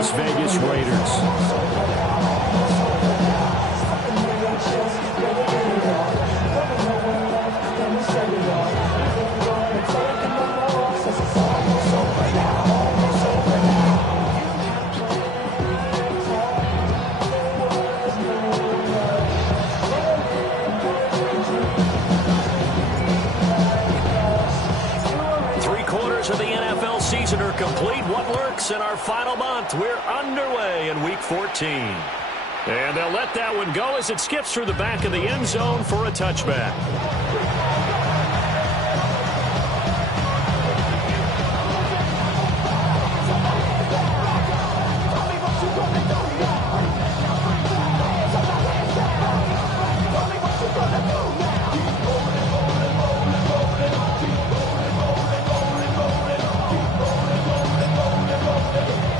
Las Vegas Raiders. 3/4 of the NFL season are complete. What lurks in our final month? We're underway in Week 14. And they'll let that one go as it skips through the back of the end zone for a touchback.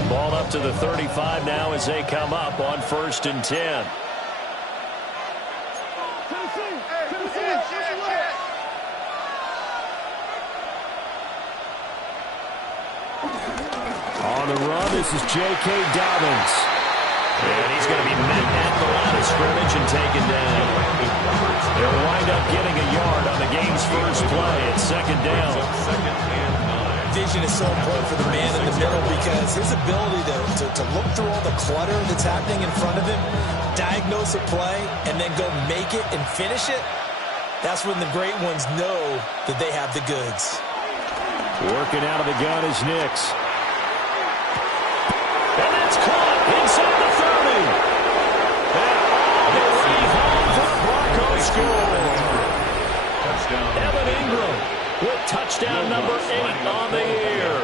Ball up to the 35 now as they come up on 1st and 10. On the run, this is J.K. Dobbins. And he's going to be met at the line of scrimmage and taken down. They'll wind up getting a yard on the game's first play at 2nd down. Vision is so important for the man in the middle because his ability to look through all the clutter that's happening in front of him, diagnose a play, and then go make it and finish it, that's when the great ones know that they have the goods. Working out of the gun is Nix. And that's caught inside the 30. And all the way home for a Broncos score. Touchdown. Evan Ingram with touchdown number 8 on the year.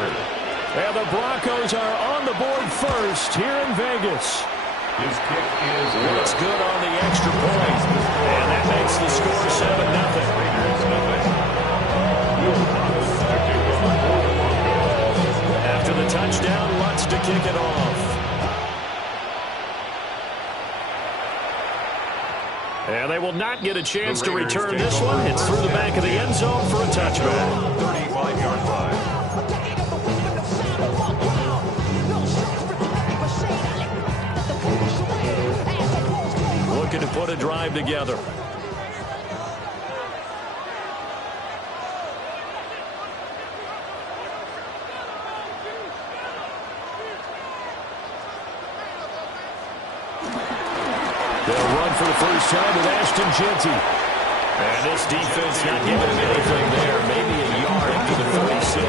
And the Broncos are on the board first here in Vegas. His kick is Looks good on the extra point. And that makes the score 7-0. After the touchdown, Lutz to kick it off. And they will not get a chance to return this one. It's through the back of the end zone for a touchback. 35-yard line. Looking to put a drive together. They'll run for the first time with Ashton Jeanty. And this defense not giving him anything there. Maybe a yard up to the 36.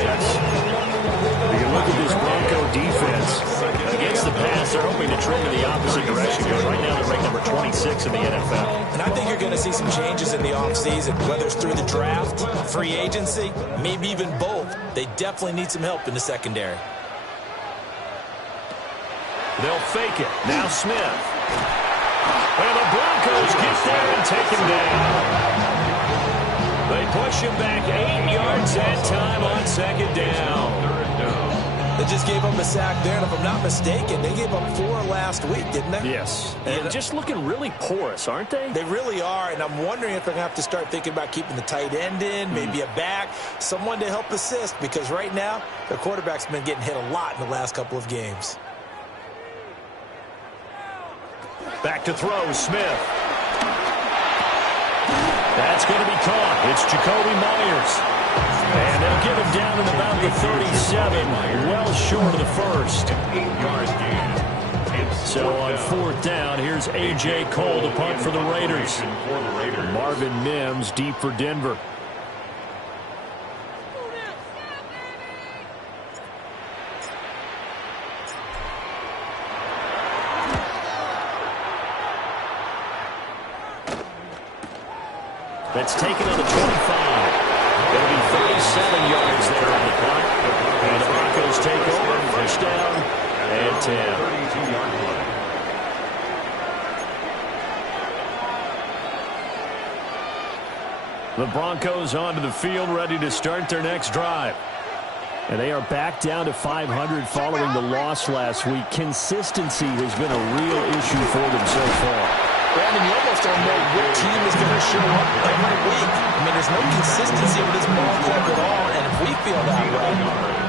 You look at this Bronco defense. Against the pass, they're hoping to trend in the opposite direction because right now they're ranked number 26 in the NFL. And I think you're going to see some changes in the offseason, whether it's through the draft, free agency, maybe even both. They definitely need some help in the secondary. They'll fake it. Now Smith. And the Broncos get there and take him down. They push him back 8 yards that time on 2nd down. They just gave up a sack there, and if I'm not mistaken, they gave up 4 last week, didn't they? Yes. And just looking really porous, aren't they? They really are, and I'm wondering if they're going to have to start thinking about keeping the tight end in, maybe a back, someone to help assist, because right now, their quarterback's been getting hit a lot in the last couple of games. Back to throw, Smith. That's going to be caught. It's Jacoby Myers. And they'll give him down at about the 37, well short of the first. 8-yard gain. So on 4th down, here's A.J. Cole to punt for the Raiders. Marvin Mims deep for Denver. That's taken on the 25. It'll be 37 yards there on the punt. And the Broncos take over. 1st down and 10. 32-yard play. The Broncos onto the field, ready to start their next drive. And they are back down to 500 following the loss last week. Consistency has been a real issue for them so far. Brandon, you almost don't know what team is going to show up every week. I mean, there's no consistency with this ball club at all, and if we feel that way,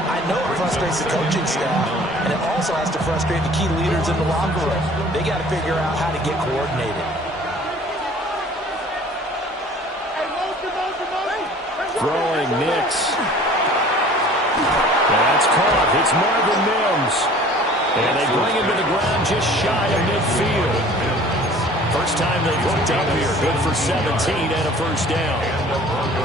I know it frustrates the coaching staff, and it also has to frustrate the key leaders in the locker room. They got to figure out how to get coordinated. Throwing Nix. That's caught. It's Marvin Mims. And they bring him to the ground just shy of midfield. First time they've hooked up here. Good for 17 and a first down.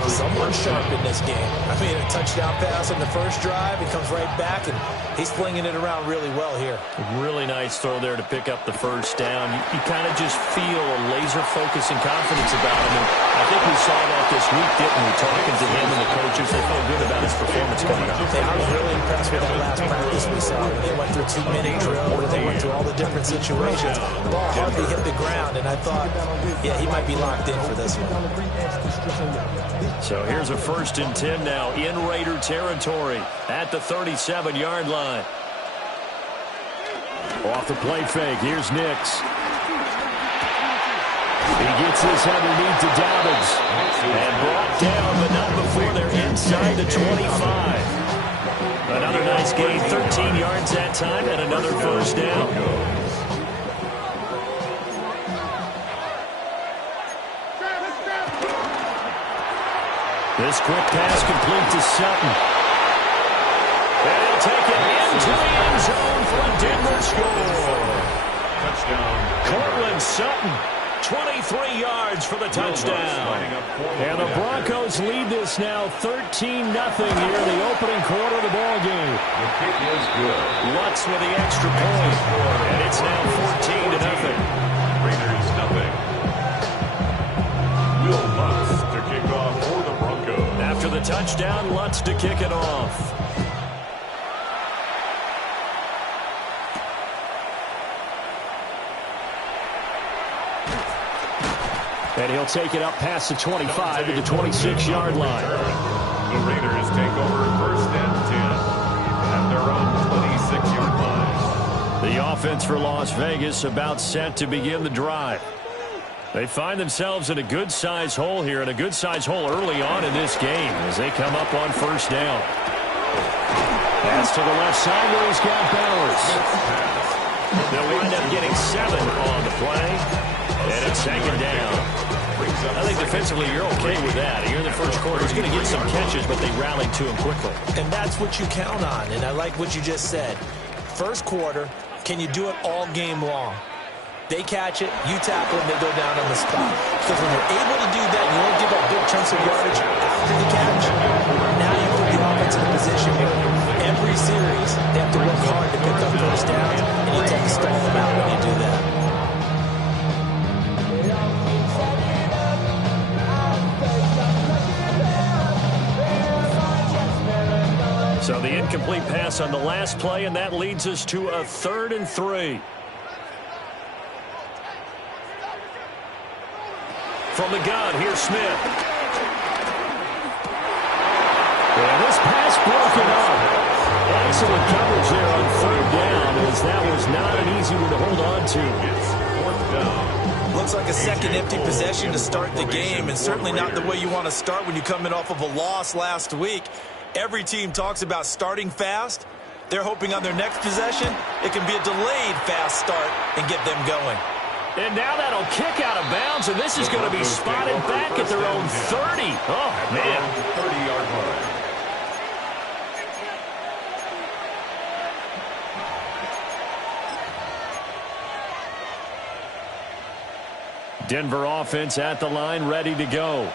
Someone's sharp in this game. I mean, a touchdown pass on the first drive. He comes right back, and he's flinging it around really well here. Really nice throw there to pick up the first down. You kind of just feel a laser focus and confidence about him. And I think we saw that this week, didn't we? Talking to him and the coaches, they felt good about his performance coming up. I was really impressed with that last practice we saw. When they went through 2-minute drill, where they went through all the different situations. Ball hardly hit the ground, and I thought, yeah, he might be locked in for this one. So here's a 1st and 10 now in Raider territory at the 37-yard line. Off the play fake, here's Nix. He gets this underneath to Dobbins. And brought down, but not before they're inside the 25. Another nice gain, 13 yards that time, and another first down. This quick pass complete to Sutton. And he'll take it into the end zone for a Denver score. Touchdown. Cortland Sutton, 23 yards for the touchdown. And the Broncos lead this now 13-0 here in the opening quarter of the ball game. The kick is good. Lutz with the extra point. And it's now 14-0. Raiders nothing. Will Lutz to kick off for the Broncos. After the touchdown, Lutz to kick it off. And he'll take it up past the 25 to the 26-yard line. The Raiders take over 1st and 10 at their own 26-yard line. The offense for Las Vegas about set to begin the drive. They find themselves in a good-sized hole here, and a good-sized hole early on in this game as they come up on 1st down. Pass to the left side where he's got Bowers. They'll wind up getting 7 on the play, and it's 2nd down. I think defensively you're okay with that. Here in the first quarter, he's going to get some catches, but they rallied to him quickly. And that's what you count on, and I like what you just said. First quarter, can you do it all game long? They catch it, you tackle them, they go down on the spot. Because when you're able to do that, you don't give up big chunks of yardage after the catch. Now you put the offense in a position where every series they have to work hard to pick up first downs, and you tend to stall them out when you do that. So the incomplete pass on the last play, and that leads us to a 3rd and 3. From the gun, here's Smith. And this pass broken up. Excellent coverage there on 3rd down, as that was not an easy one to hold on to. It's 4th down. Looks like a second empty possession to start the game, and certainly not the way you want to start when you come in off of a loss last week. Every team talks about starting fast. They're hoping on their next possession, it can be a delayed fast start and get them going. And now that'll kick out of bounds, and this is going to be spotted back at their own 30. Oh, man. 30-yard line. Denver offense at the line, ready to go.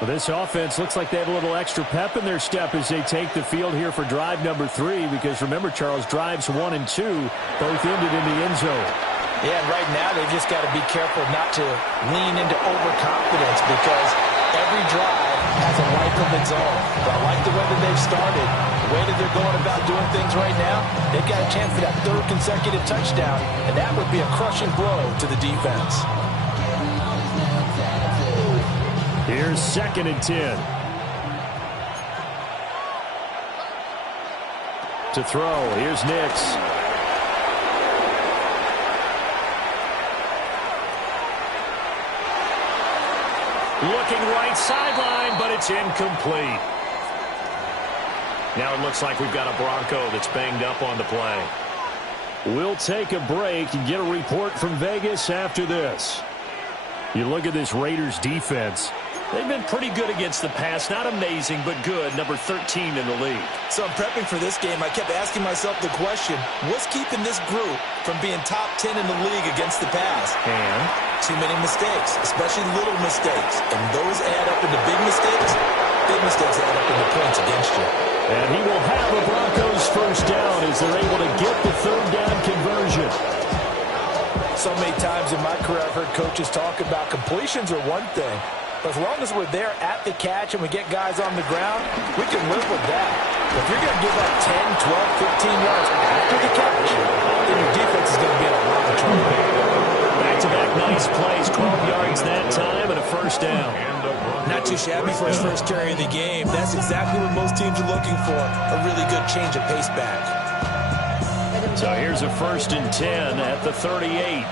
Well, this offense looks like they have a little extra pep in their step as they take the field here for drive number 3, because remember, Charles, drives 1 and 2 both ended in the end zone. Yeah, and right now they've just got to be careful not to lean into overconfidence, because every drive has a life of its own. But I like the way that they've started, the way that they're going about doing things right now. They've got a chance for that 3rd consecutive touchdown, and that would be a crushing blow to the defense. Here's 2nd and 10. To throw, here's Nix. Looking right sideline, but it's incomplete. Now it looks like we've got a Bronco that's banged up on the play. We'll take a break and get a report from Vegas after this. You look at this Raiders defense. They've been pretty good against the pass. Not amazing, but good. Number 13 in the league. So I'm prepping for this game. I kept asking myself the question, what's keeping this group from being top 10 in the league against the pass? And too many mistakes, especially little mistakes. And those add up into big mistakes. Big mistakes add up into points against you. And he will have a Broncos first down as they're able to get the third down conversion. So many times in my career I've heard coaches talk about completions are one thing. But as long as we're there at the catch and we get guys on the ground, we can live with that. But if you're going to give up 10, 12, 15 yards after the catch, then your defense is going to be in a lot of trouble. Back-to-back nice plays, 12 yards that time and a first down. Not too shabby for his first carry of the game. That's exactly what most teams are looking for, a really good change of pace back. So here's a 1st and 10 at the 38.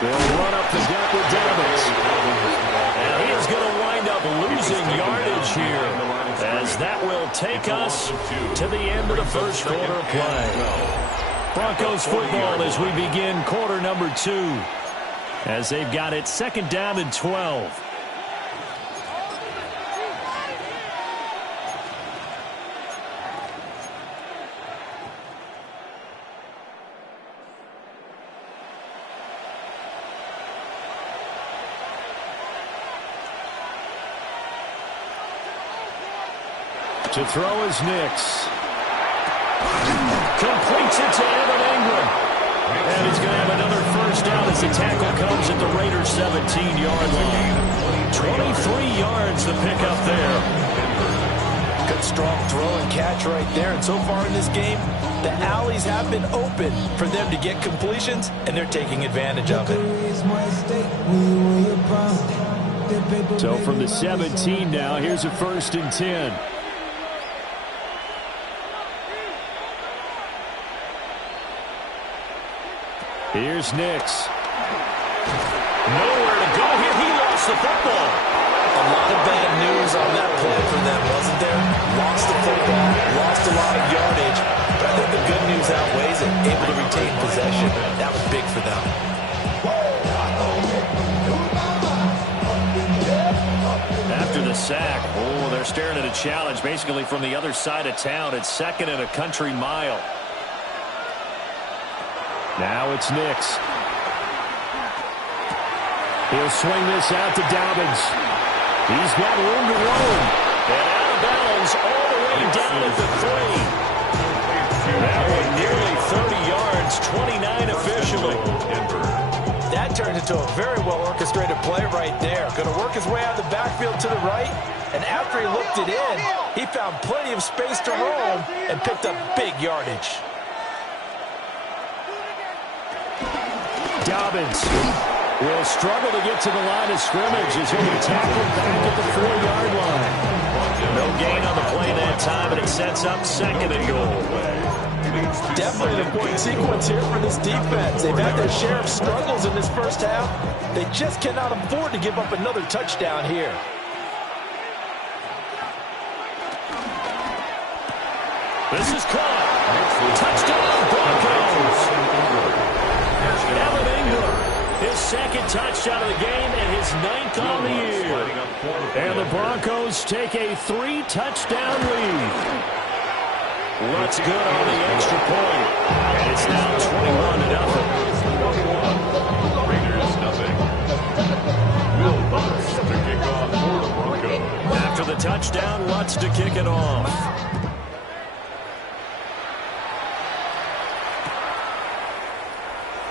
They'll run up the gap with Davis. And he is going to wind up losing yardage here, as that will take us to the end of the first quarter play. Broncos football as we begin quarter number 2, as they've got it 2nd down and 12. To throw is Nix. Completes it to Evan Ingram. And he's going to have another first down as the tackle comes at the Raiders' 17-yard line. 23 yards the pickup there. Good strong throw and catch right there. And so far in this game, the alleys have been open for them to get completions, and they're taking advantage of it. So from the 17 now, here's a 1st and 10. Here's Nix. Nowhere to go here. He lost the football. A lot of bad news on that play for them, wasn't there? Lost the football, lost a lot of yardage. But I think the good news outweighs it. Able to retain possession. That was big for them. After the sack, they're staring at a challenge basically from the other side of town. It's 2nd and a country mile. Now it's Nix. He'll swing this out to Dobbins. He's got room to roam. And out of bounds all the way down at the 3. That one nearly 30 yards, 29 officially. That turned into a very well-orchestrated play right there. Going to work his way out of the backfield to the right. And after he looked it in, he found plenty of space to roam and picked up big yardage. Dobbins will struggle to get to the line of scrimmage as he'll be tackled back at the 4-yard line. No gain on the play that time, and it sets up 2nd and goal. Definitely an important sequence here for this defense. They've had their share of struggles in this first half. They just cannot afford to give up another touchdown here. This is caught. Touchdown, Broncos. Evan Ingram, his 2nd touchdown of the game and his 9th on the year. And the Broncos take a 3-touchdown lead. Looks good on the extra point. And it's now 21-0. Raiders nothing. Will Lutz to kick off for the Broncos. After the touchdown, Lutz to kick it off.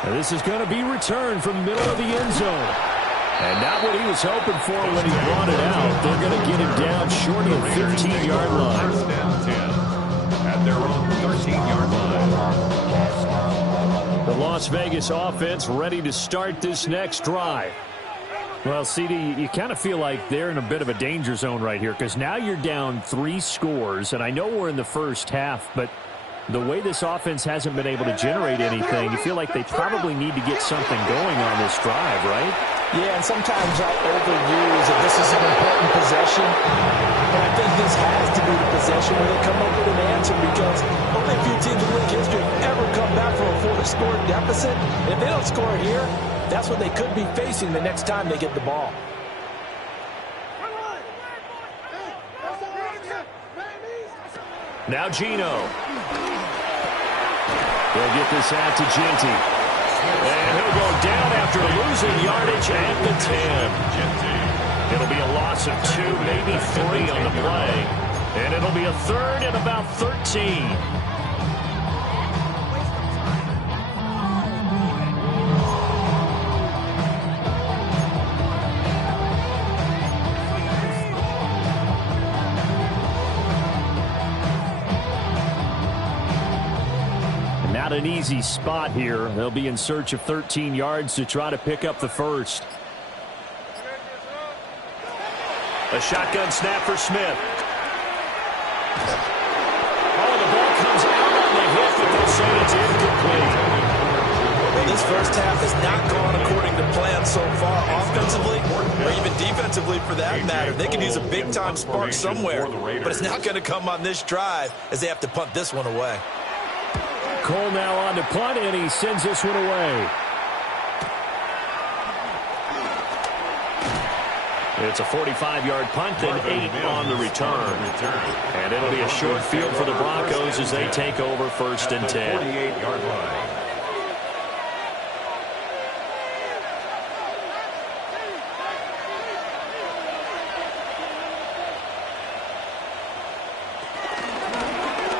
And this is going to be returned from the middle of the end zone. And not what he was hoping for when he brought it out. They're going to get him down short of the 15-yard line. 1st and 10 at their own 13-yard line. The Las Vegas offense ready to start this next drive. Well, CD, you kind of feel like they're in a bit of a danger zone right here because now you're down 3 scores. And I know we're in the first half, but the way this offense hasn't been able to generate anything, you feel like they probably need to get something going on this drive, right? Yeah, and sometimes I overuse that this is an important possession. But I think this has to be the possession where they come up with an answer, because only a few teams in league history have ever come back from a 4-score deficit. And if they don't score here, that's what they could be facing the next time they get the ball. Now Gino. They'll get this out to Genty. And he'll go down after losing yardage at the 10. It'll be a loss of 2, maybe 3 on the play. And it'll be a third and about 13. Not an easy spot here. They'll be in search of 13 yards to try to pick up the first. A shotgun snap for Smith. Oh, the ball comes out on the hit, but they'll say it's incomplete. Well, this first half has not gone according to plan so far, offensively or even defensively for that matter. They can use a big-time spark somewhere, but it's not going to come on this drive as they have to punt this one away. Cole now on to punt, and he sends this one away. It's a 45-yard punt and 8 on the return. And it'll be a short field for the Broncos as they take over 1st and 10. 48-yard line.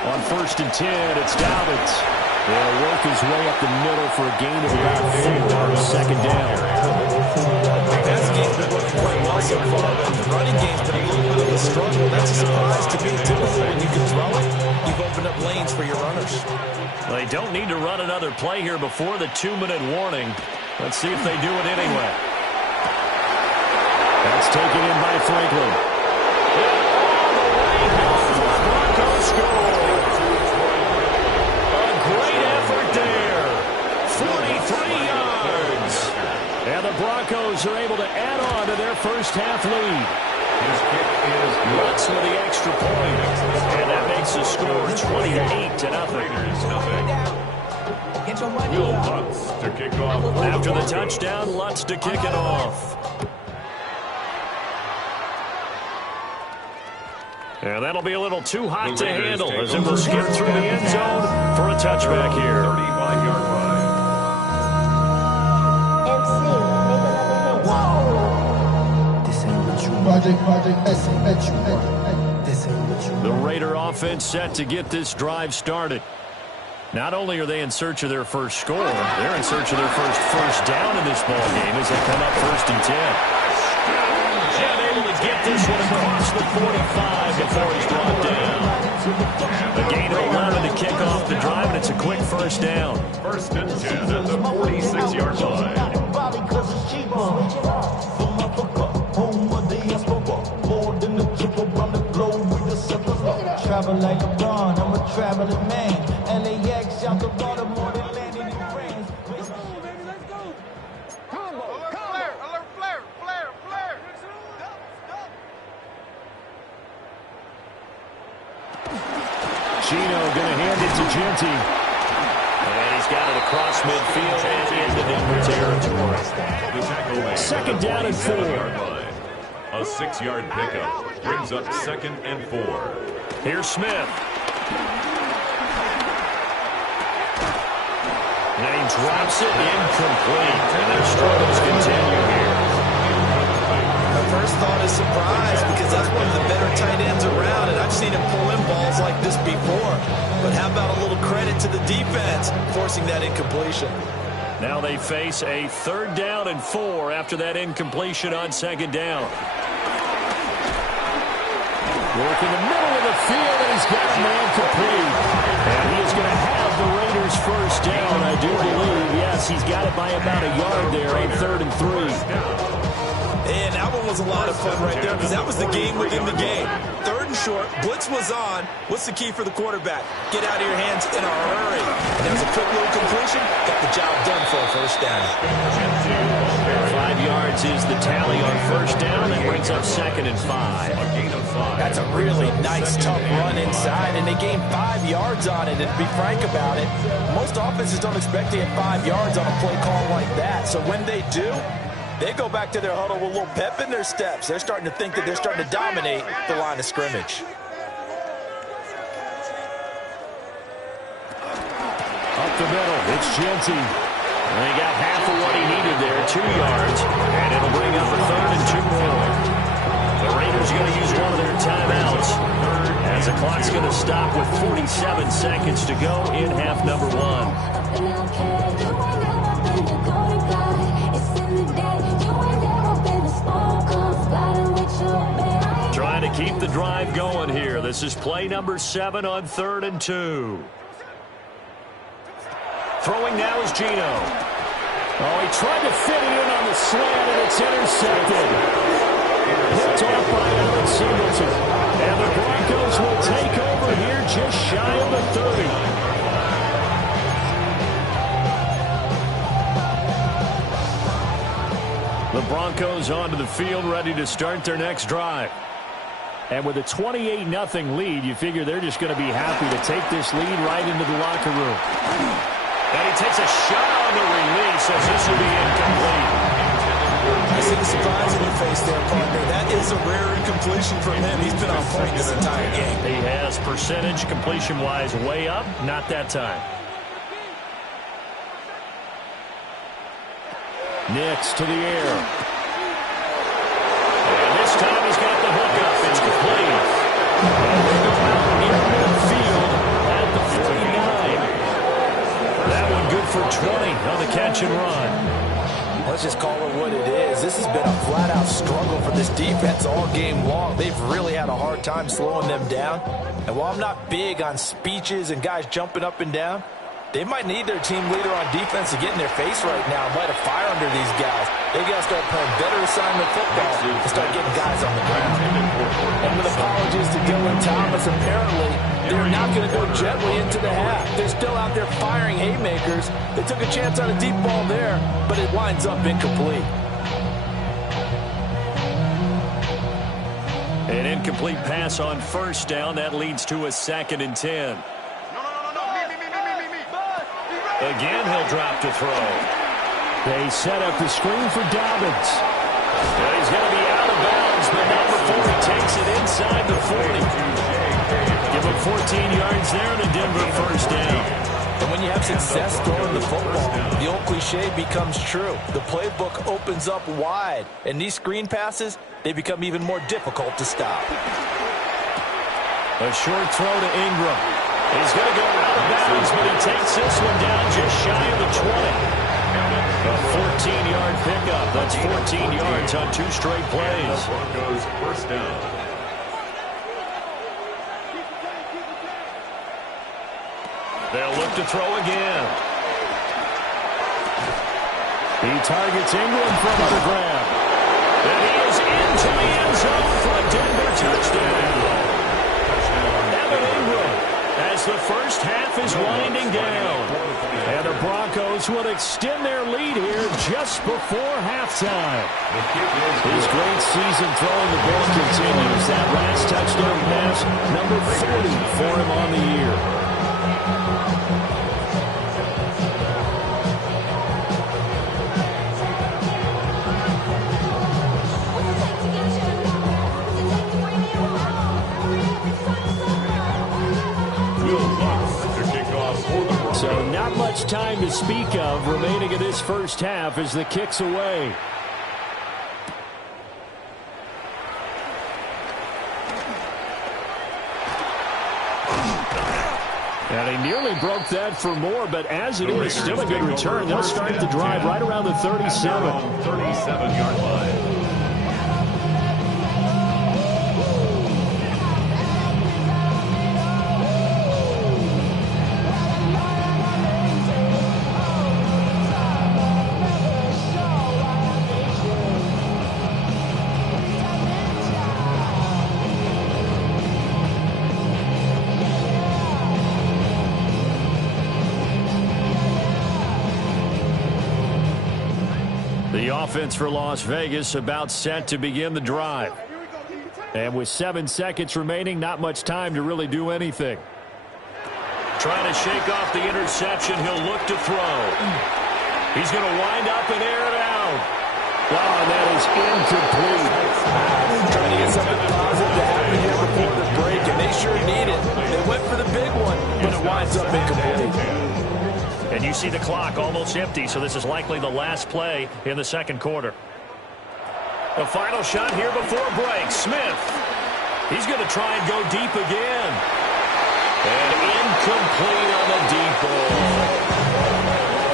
On 1st and 10, it's Dobbins. He'll work his way up the middle for a gain of about 4, 2nd down. The pass game's been working quite well so far, but the running game's been a little bit of a struggle. That's a surprise to me. Typically, when you can throw it, you've opened up lanes for your runners. Well, they don't need to run another play here before the 2-minute warning. Let's see if they do it anyway. That's taken in by Franklin. Broncos score. A great effort there. 43 yards. And the Broncos are able to add on to their first half lead. His kick is Lutz with the extra point. And that makes the score 28-0. Will Lutz to kick off. After the touchdown, Lutz to kick it off. And that'll be a little too hot to handle as it will skip through the end zone for a touchback here. 35-yard line. The Raider offense set to get this drive started. Not only are they in search of their first score, they're in search of their first down in this ball game as they come up 1st and 10. And able to get this one across the 45 before he's brought down. A gain of 11 to kick off the drive, and it's a quick first down. 1st and 10 at the 46-yard line. Travel like a LeBron, I'm a traveling man. LAX, out the water more than landing in France. Let's go, baby, let's go. Combo, flare, alert, flare. Gino going to hand it to Genty. And he's got it across midfield and into Denver territory. 2nd down and 4. A 6-yard pickup brings up 2nd and 4. Here's Smith. And he drops it incomplete. And their struggles continue here. My first thought is surprise, because that's one of the better tight ends around, and I've seen him pull in balls like this before. But how about a little credit to the defense forcing that incompletion? Now they face a 3rd down and 4 after that incompletion on 2nd down. Work in the middle of the field, and he's got a man complete. And he is going to have the Raiders' first down, I do believe. Yes, he's got it by about a yard there on 3rd and 3. And that one was a lot of fun right there, because that was the game within the game. 3rd and short, blitz was on. What's the key for the quarterback? Get out of your hands in a hurry. And there's a quick little completion. Got the job done for a first down. 5 yards is the tally on first down. That brings up 2nd and 5. A gain of 5. That's a really nice, tough run inside, and they gained 5 yards on it. And to be frank about it, most offenses don't expect to get 5 yards on a play call like that. So when they do, they go back to their huddle with a little pep in their steps. They're starting to think that they're starting to dominate the line of scrimmage. Up the middle, it's Genty. And he got half of what he needed there, 2 yards. And it'll bring up a 3rd and 2 more. The Raiders are going to use one of their timeouts, as the clock's going to stop with 47 seconds to go in half number 1. Trying to keep the drive going here. This is play number 7 on 3rd and 2. Throwing now is Geno. Oh, he tried to fit it in on the slant, and it's intercepted. Picked off by Allen Singleton. And the Broncos will take over here just shy of the 30. The Broncos onto the field, ready to start their next drive. And with a 28-0 lead, you figure they're just going to be happy to take this lead right into the locker room. And he takes a shot on the release as this will be incomplete. I see the surprise in your face there, partner. That is a rare incompletion from him. He's been on point this entire game. He has percentage completion-wise way up. Not that time. Nix to the air. And this time he's got the hook up. It's complete. And they go out near midfield at the 49. That one good for 20 on the catch and run. Let's just call it what it is. This has been a flat-out struggle for this defense all game long. They've really had a hard time slowing them down. And while I'm not big on speeches and guys jumping up and down, they might need their team leader on defense to get in their face right now and light a fire under these guys. They got to start playing better assignment football and start getting guys on the ground. And with apologies to Dylan Thomas, apparently they're not going to go gently into the half. They're still out there firing haymakers. They took a chance on a deep ball there, but it winds up incomplete. An incomplete pass on first down. That leads to a 2nd and 10. Again, he'll drop to throw. They set up the screen for Dobbins. And he's going to be out of bounds, but number 40 takes it inside the 40. Give him 14 yards there and a Denver first down. And when you have success throwing the football, the old cliche becomes true. The playbook opens up wide, and these screen passes, they become even more difficult to stop. A short throw to Ingram. He's going to go out of bounds, but he takes this one down just shy of the 20. A 14-yard pickup. That's 14 yards on 2 straight plays. Broncos first down. They'll look to throw again. He targets Ingram from the grab. And he is into the end zone for a Denver touchdown. Evan Ingram, as the first half is winding down. And the Broncos will extend their lead here just before halftime. His great season throwing the ball continues. That last touchdown pass, number 40 for him on the year. So not much time to speak of remaining in this first half as the kick's away. And he nearly broke that for more, but as it is, still a good return. They'll start the drive right around the 37. 37-yard line. offense for Las Vegas about set to begin the drive. And with 7 seconds remaining, not much time to really do anything. Trying to shake off the interception. He'll look to throw. He's going to wind up and air it out. Wow, that is incomplete. Trying to get something positive to happen here before the break, and they sure need it. They went for the big one, but it winds up incomplete. And you see the clock almost empty, so this is likely the last play in the second quarter. The final shot here before break. Smith. He's going to try and go deep again. And incomplete on the deep ball.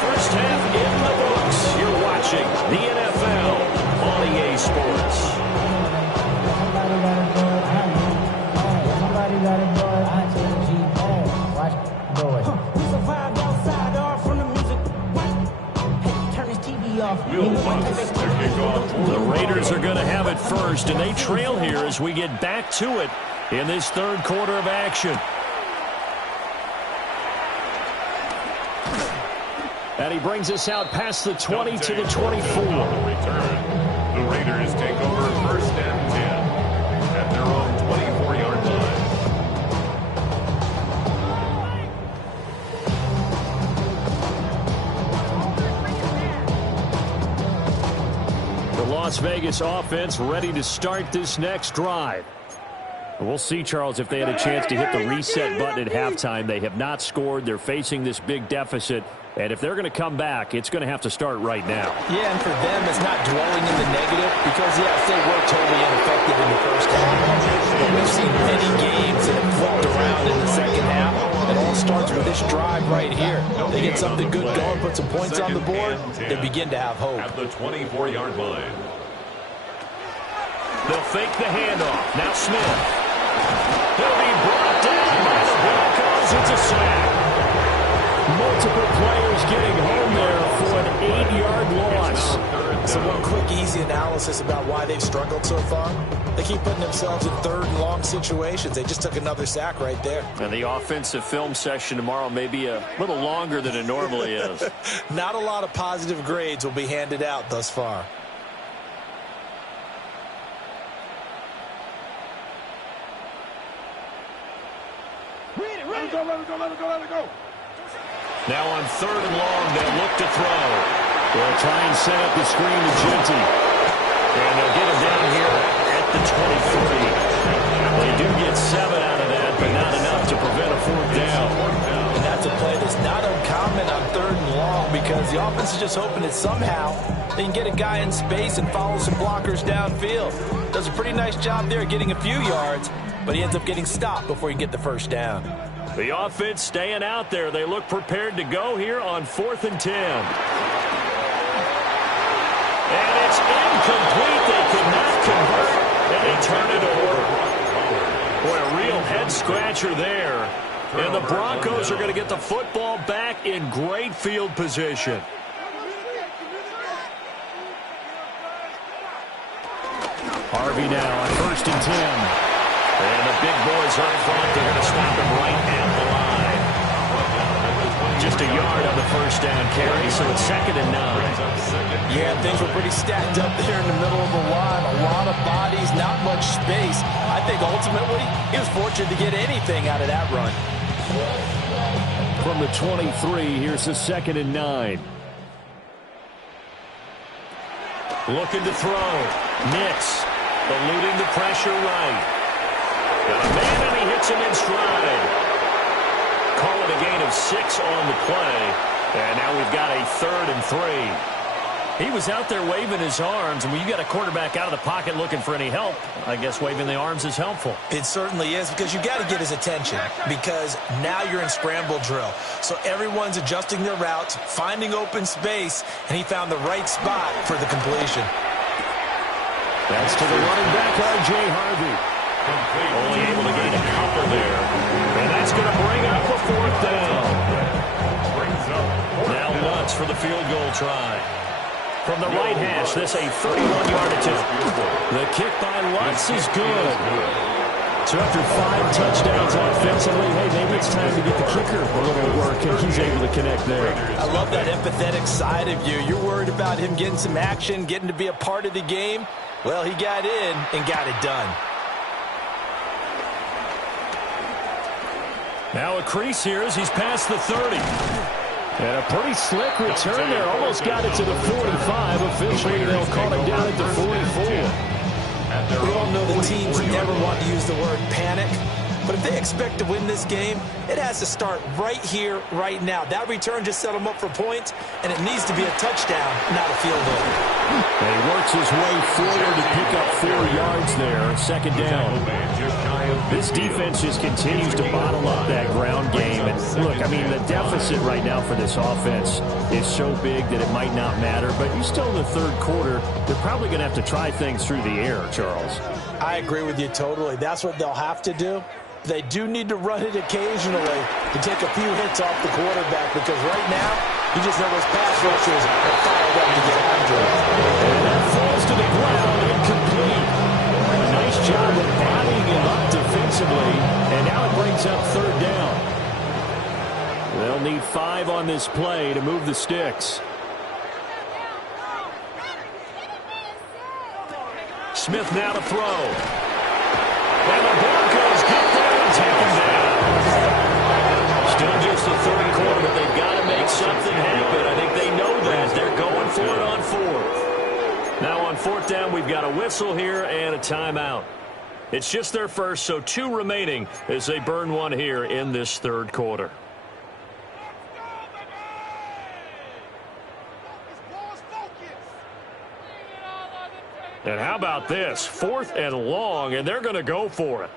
First half in the books. You're watching the NFL on EA Sports. The Raiders are going to have it first, and they trail here as we get back to it in this third quarter of action. And he brings us out past the 20 to the 24. The Raiders take over first and 10 at their own 24-yard line. The Las Vegas offense ready to start this next drive. We'll see, Charles, if they had a chance to hit the reset button at halftime. They have not scored. They're facing this big deficit. And if they're going to come back, it's going to have to start right now. Yeah, and for them, it's not dwelling in the negative because, yes, they were totally ineffective in the first half. But we've seen many games that have flipped around in the second half. It all starts with this drive right here. They get something good going, put some points on the board, they begin to have hope. At the 24-yard line. They'll fake the handoff. Now Smith. He'll be brought down by the Broncos. It's a sack. Multiple players getting home there for an 8-yard loss. So one quick, easy analysis about why they've struggled so far. They keep putting themselves in third and long situations. They just took another sack right there. And the offensive film session tomorrow may be a little longer than it normally is. Not a lot of positive grades will be handed out thus far. Let it go. Now on third and long, they'll look to throw. They'll try and set up the screen to Genty. And they'll get him down here at the 23. They do get 7 out of that, but not enough to prevent a fourth down. And that's a play that's not uncommon on third and long because the offense is just hoping that somehow they can get a guy in space and follow some blockers downfield. Does a pretty nice job there getting a few yards, but he ends up getting stopped before he can get the first down. The offense staying out there. They look prepared to go here on 4th and 10. And it's incomplete. They could not convert, and they turn it over. Boy, a real head-scratcher there. And the Broncos are going to get the football back in great field position. Harvey now on 1st and 10. And the big boys up front, they're going to stop him right at the line. Just a yard on the first down carry, so it's 2nd and 9. Yeah, things were pretty stacked up there in the middle of the line. A lot of bodies, not much space. I think ultimately he was fortunate to get anything out of that run. From the 23, here's the 2nd and 9. Looking to throw. Nix eluding the pressure right. Got a man, and he hits him in stride. Call it a gain of 6 on the play. And now we've got a 3rd and 3. He was out there waving his arms, and when you got a quarterback out of the pocket looking for any help, I guess waving the arms is helpful. It certainly is because you got to get his attention because now you're in scramble drill. So everyone's adjusting their routes, finding open space, and he found the right spot for the completion. That's to the running back, R.J. Harvey. Only able to gain a couple there. And that's going to bring up a 4th down. Now Lutz for the field goal try. From the right hash, this a 31-yard attempt. The kick by Lutz is good. So after 5 touchdowns offensively, hey, maybe it's time to get the kicker a little work, and he's able to connect there. I love that empathetic side of you. You're worried about him getting some action, getting to be a part of the game. Well, he got in and got it done. Now a crease here as he's past the 30. And a pretty slick return there. Almost got it to the 45. Officially, they'll call him down at the 44. We all know the teams never want to use the word panic. But if they expect to win this game, it has to start right here, right now. That return just set them up for points, and it needs to be a touchdown, not a field goal. And he works his way forward to pick up 4 yards there. Second down. This defense just continues to bottle up that ground game. And look, I mean, the deficit right now for this offense is so big that it might not matter. But you're still in the third quarter. They're probably going to have to try things through the air, Charles. I agree with you totally. That's what they'll have to do. They do need to run it occasionally to take a few hits off the quarterback, because right now, you just know those pass rushers are fired up to get after it. And that falls to the ground, incomplete. A nice job of bodying him up defensively, and now it brings up third down. They'll need 5 on this play to move the sticks. Smith now to throw. And the Broncos get there and take him down. Still just the third quarter, but they've got to make something happen. I think they know that. They're going for it on 4th. Now on 4th down, we've got a whistle here and a timeout. It's just their first, so 2 remaining as they burn 1 here in this third quarter. And how about this? 4th and long, and they're going to go for it.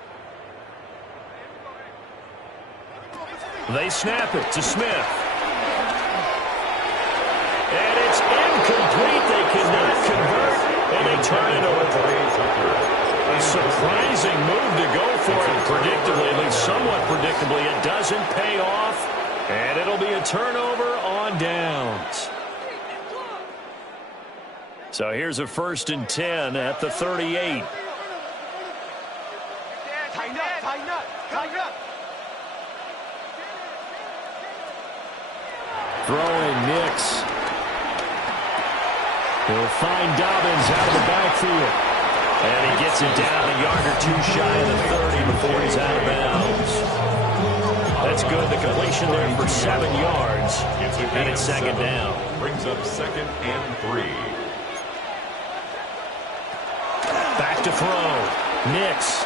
They snap it to Smith. And it's incomplete. They cannot convert, and they turn it over. A surprising move to go for it predictably, at least somewhat predictably. It doesn't pay off, and it'll be a turnover on downs. So here's a 1st and 10 at the 38. Tighten up, tighten up, tighten up. Throwing Nix. He'll find Dobbins out of the backfield. And he gets it down a yard or 2 shy of the 30 before he's out of bounds. That's good. The completion there for 7 yards. And it's second down. Brings up 2nd and 3. Back to throw. Nix.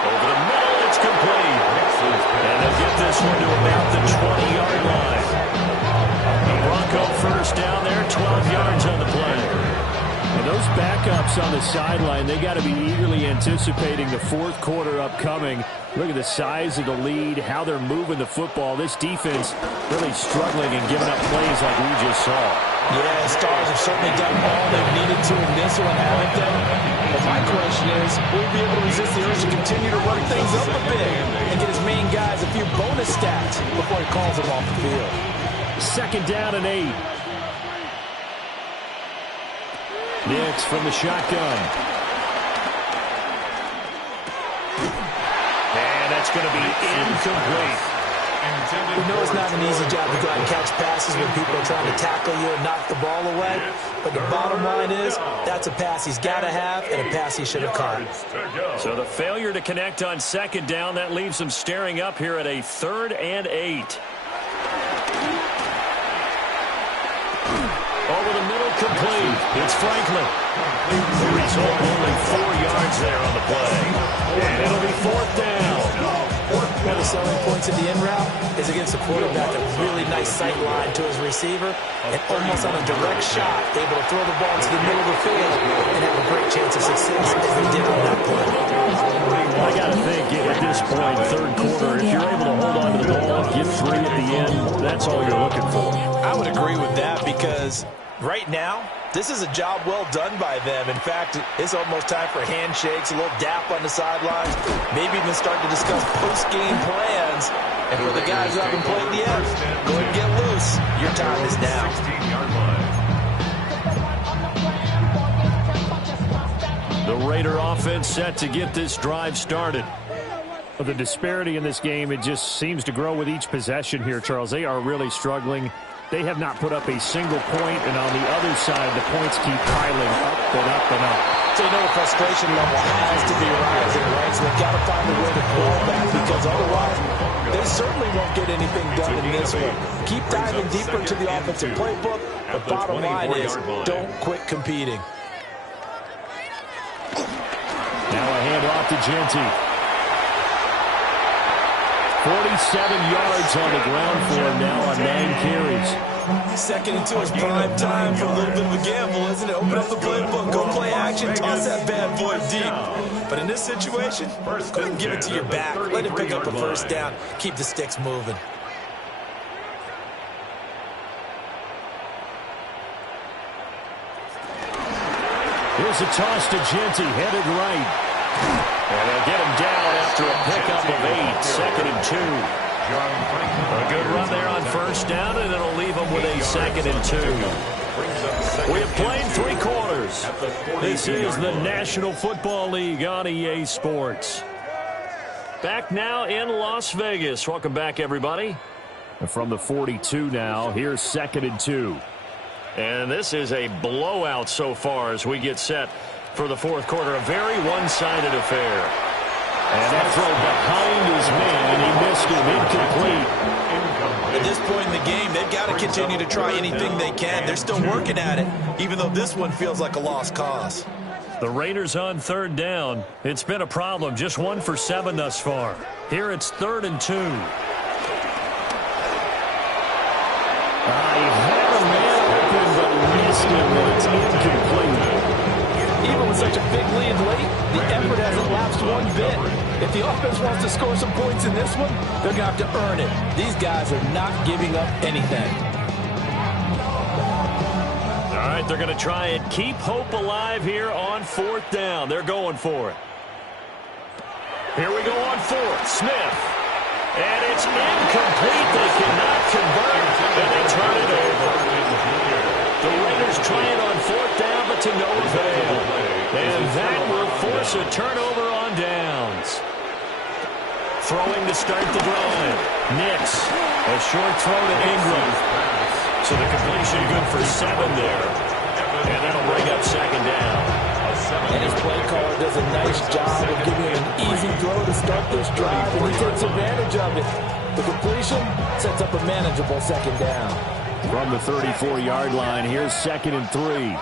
Over the middle, it's complete. And they'll get this one to about the 20-yard line. Bronco first down there, 12 yards on the play. And those backups on the sideline, they got to be eagerly anticipating the 4th quarter upcoming. Look at the size of the lead, how they're moving the football. This defense really struggling and giving up plays like we just saw. Yeah, Stars have certainly done all they've needed to in this one, haven't they? But my question is, will he be able to resist the urge to continue to run things up a bit and get his main guys a few bonus stats before he calls them off the field? 2nd down and 8. Nix from the shotgun. And that's going to be incomplete. We know it's not an easy job to go out and catch passes when people are trying to tackle you and knock the ball away. But the bottom line is, that's a pass he's got to have and a pass he should have caught. So the failure to connect on 2nd down, that leaves them staring up here at a 3rd and 8. Over the middle, complete. It's Franklin. The result, only 4 yards there on the play. And it'll be 4th down. One of the selling points of the in route is against a quarterback, a really nice sight line to his receiver, and almost on a direct shot, able to throw the ball into the middle of the field and have a great chance of success as they did on that play. I got to think at this point, 3rd quarter, if you're able to hold on to the ball, get 3 at the end, that's all you're looking for. I would agree with that, because right now, this is a job well done by them. In fact, it's almost time for handshakes, a little dap on the sidelines, maybe even start to discuss post-game plans. And for the guys who haven't played yet, go ahead and get loose. Your time is now. 16-yard line. The Raider offense set to get this drive started. Well, the disparity in this game, it just seems to grow with each possession here, Charles. They are really struggling. They have not put up a single point, and on the other side, the points keep piling up and up and up. So you know the frustration level has to be rising, right? So they've got to find a way to grow back, because otherwise they certainly won't get anything done in this one. Keep diving deeper into the offensive playbook. The bottom line is don't quit competing. Now a handoff to Genty. 47 yards on the ground for him now on 9 carries. 2nd and 2 is prime time for a little bit of a gamble, isn't it? Open up the playbook, go play action, toss that bad boy deep. But in this situation, go ahead and give it to your back. Let him pick up a first down. Keep the sticks moving. Here's a toss to Genty, headed right. And they'll get him down after a pickup of 8, 2nd and 2. A good run there on first down, and it'll leave him with a 2nd and 2. We have played 3 quarters. This is the National Football League on EA Sports. Back now in Las Vegas. Welcome back, everybody. And from the 42 now, here's 2nd and 2. And this is a blowout so far as we get set for the 4th quarter. A very one-sided affair. And that throw behind his man, and he missed him. Incomplete. At this point in the game, they've got to continue to try anything they can. They're still working at it, even though this one feels like a lost cause. The Raiders on 3rd down. It's been a problem. Just 1 for 7 thus far. Here it's 3rd and 2. He had a man open, but missed him, and it's incomplete. Even with such a big lead late, the effort hasn't lapsed one bit. If the offense wants to score some points in this one, they're going to have to earn it. These guys are not giving up anything. All right, they're going to try and keep hope alive here on 4th down. They're going for it. Here we go on 4th. Smith. And it's incomplete. They cannot convert, and they turn it over. The Raiders trying on 4th down, but to no avail. And that will force a turnover on downs. Throwing to start the drive. Nix. A short throw to Ingram. So the completion good for 7 there. And that'll bring up 2nd down. And his play caller does a nice job of giving him an easy throw to start this drive, and he takes advantage of it. The completion sets up a manageable 2nd down. From the 34-yard line, here's 2nd and 3.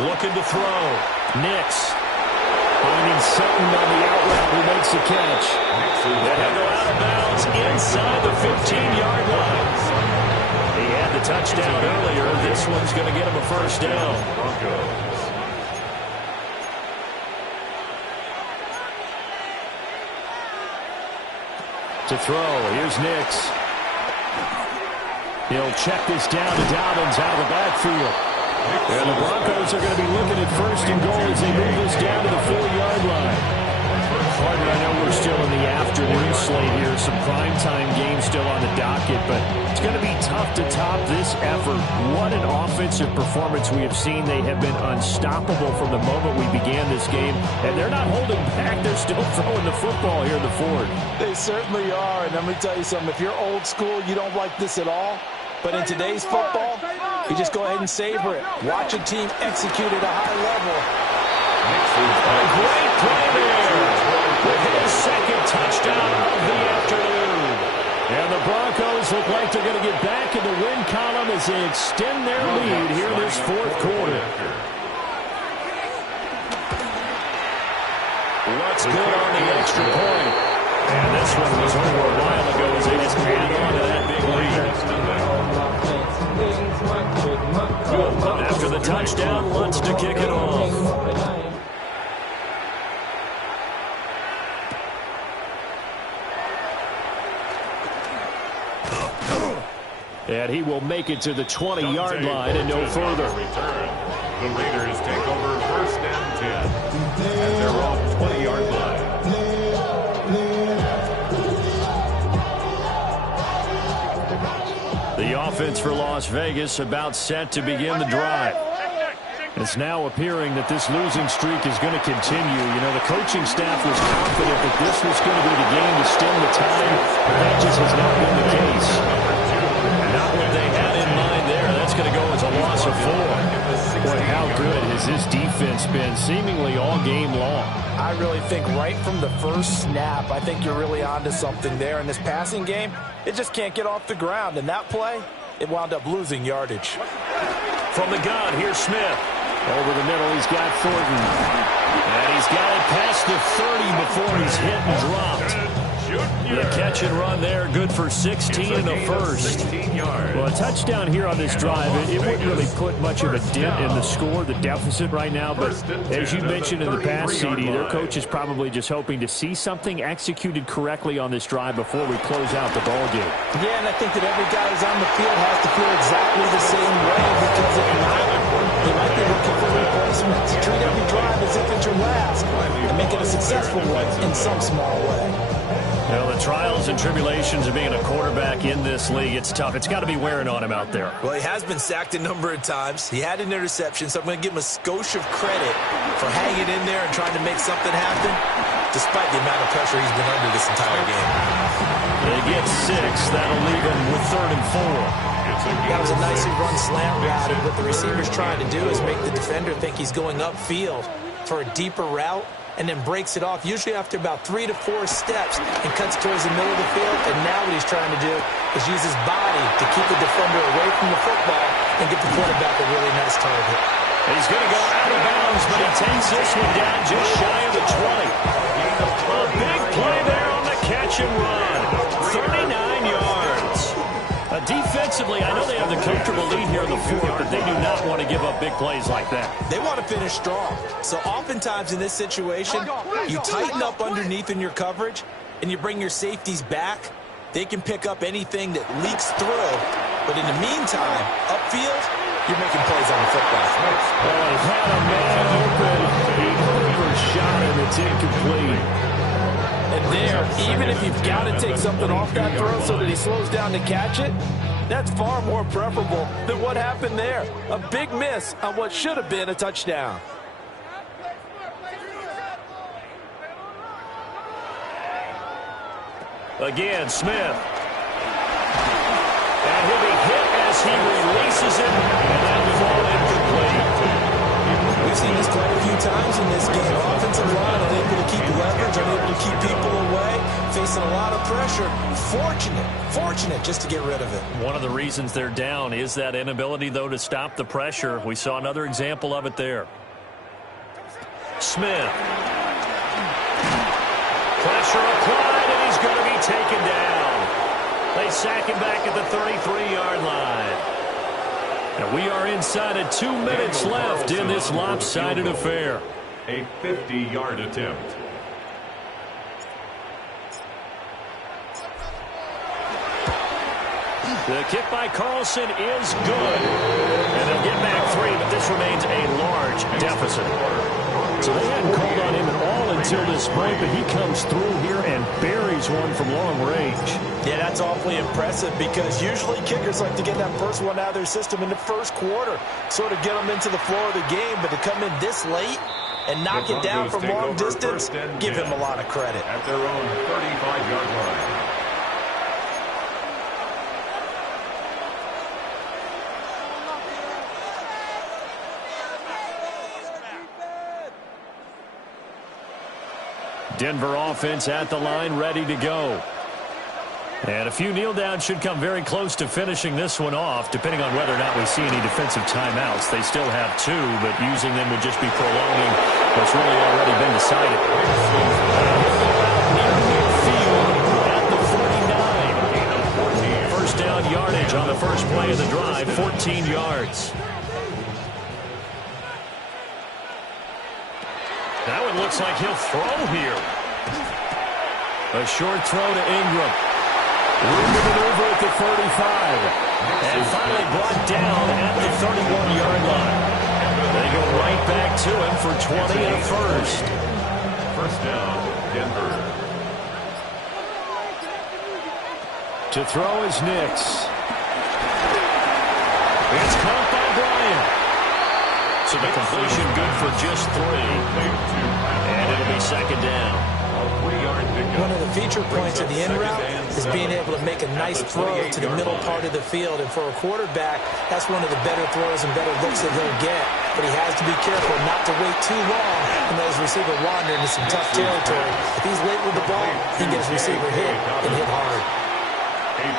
Looking to throw. Nix. Finding Sutton on the out route who makes the catch. They had to go out of bounds inside the 15-yard line. He had the touchdown earlier. This one's going to get him a first down. To throw, here's Nix. He'll check this down to Dobbins out of the backfield. And the Broncos are going to be looking at 1st and goal as they move this down to the 4-yard line. Partner, I know we're still in the afternoon slate here. Some primetime games still on the docket, but it's going to be tough to top this effort. What an offensive performance we have seen. They have been unstoppable from the moment we began this game, and they're not holding back. They're still throwing the football here in the 4th. They certainly are, and let me tell you something. If you're old school, you don't like this at all. But in today's football, you just go ahead and savor it. Watch a team execute at a high level. A great play there with his 2nd touchdown of the afternoon. And the Broncos look like they're going to get back in the win column as they extend their lead here this 4th quarter. What's good on the extra point? And this one was over a while ago as they just add on to that big lead. After the touchdown, Lutz to kick it off. And he will make it to the 20-yard line and no further. The Raiders take over 1st and 10 at their own 20-yard line. The offense for Las Vegas about set to begin the drive. It's now appearing that this losing streak is going to continue. You know, the coaching staff was confident that this was going to be the game to stem the tide, but that just has not been the case. Not what they had in mind there. That's going to go as a loss of 4. Boy, how good has this defense been seemingly all game long? I really think right from the first snap, I think you're really onto something there. In this passing game, it just can't get off the ground. And that play, it wound up losing yardage. From the gun, here's Smith. Over the middle, he's got Thornton. And he's got it past the 30 before he's hit and dropped. The catch and run there, good for 16 and a first. Well, a touchdown here on this drive, it wouldn't really put much of a dent in the score, the deficit right now. But as you mentioned in the past, CD, their coach is probably just hoping to see something executed correctly on this drive before we close out the ball game. Yeah, and I think that every guy who's on the field has to feel exactly the same way, because if not, they might be looking for replacements. Treat every drive as if it's your last and make it a successful one in some small way. Well, the trials and tribulations of being a quarterback in this league, it's tough. It's got to be wearing on him out there. Well, he has been sacked a number of times. He had an interception, so I'm going to give him a skosh of credit for hanging in there and trying to make something happen, despite the amount of pressure he's been under this entire game. They get 6. That'll leave him with 3rd and 4. That was a nicely run slant route, and what the receiver's trying to do is make the defender think he's going upfield for a deeper route, and then breaks it off, usually after about 3 to 4 steps, and cuts towards the middle of the field. And now what he's trying to do is use his body to keep the defender away from the football and get the quarterback a really nice target. He's going to go out of bounds, but he takes this one down just shy of the 20. A big play there on the catch and run. 39 yards. Defensively, I know they have the comfortable lead here in the 4th, but they do not want to give up big plays like that. They want to finish strong. So oftentimes in this situation, you tighten up underneath in your coverage, and you bring your safeties back. They can pick up anything that leaks through. But in the meantime, upfield, you're making plays on the football. Well, he had a man open. He overshot him. It's incomplete. And there, even if you've got to take something off that throw so that he slows down to catch it, that's far more preferable than what happened there. A big miss on what should have been a touchdown. Again, Smith. And he'll be hit as he releases it, and that will fall incomplete. We've seen this quite a few times in this game. Offensive line unable to keep leverage, unable to keep people away, facing a lot of pressure. Fortunate just to get rid of it. One of the reasons they're down is that inability, though, to stop the pressure. We saw another example of it there. Smith. Pressure applied, and he's going to be taken down. They sack him back at the 33-yard line. And we are inside of 2 minutes left in this lopsided affair. A 50-yard attempt. The kick by Carlson is good. And they'll get back 3, but this remains a large deficit. So they hadn't called on him at all until this point, but he comes through here and buries one from long range. Yeah, that's awfully impressive, because usually kickers like to get that first one out of their system in the first quarter, sort of get them into the flow of the game. But to come in this late and knock it down from long distance, give him a lot of credit. At their own 35-yard line. Denver offense at the line, ready to go. And a few kneel downs should come very close to finishing this one off, depending on whether or not we see any defensive timeouts. They still have 2, but using them would just be prolonging what's really already been decided. Near midfield at the 49. First down yardage on the first play of the drive, 14 yards. That one looks like he'll throw here. A short throw to Ingram. Room to maneuver at the 35. And finally brought down at the 31-yard line. They go right back to him for 20 and a first. First down, Denver. To throw is Nix. It's caught by Bryant. So the completion good for just 3. And it'll be second down. One of the feature points of the in route is being able to make a nice throw to the middle part of the field. And for a quarterback, that's one of the better throws and better looks that he'll get. But he has to be careful not to wait too long and let his receiver wander into some tough territory. If he's late with the ball, he can get his receiver hit and hit hard.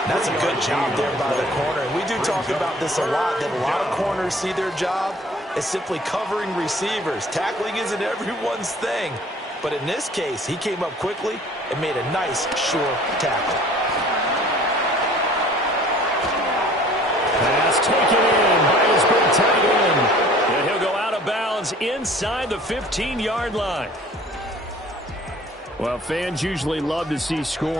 That's a good job there by the corner. We do talk about this a lot, that a lot of corners see their job as simply covering receivers. Tackling isn't everyone's thing. But in this case, he came up quickly and made a nice, sure tackle. Pass taken in by his big tight end. And he'll go out of bounds inside the 15-yard line. Well, fans usually love to see scoring.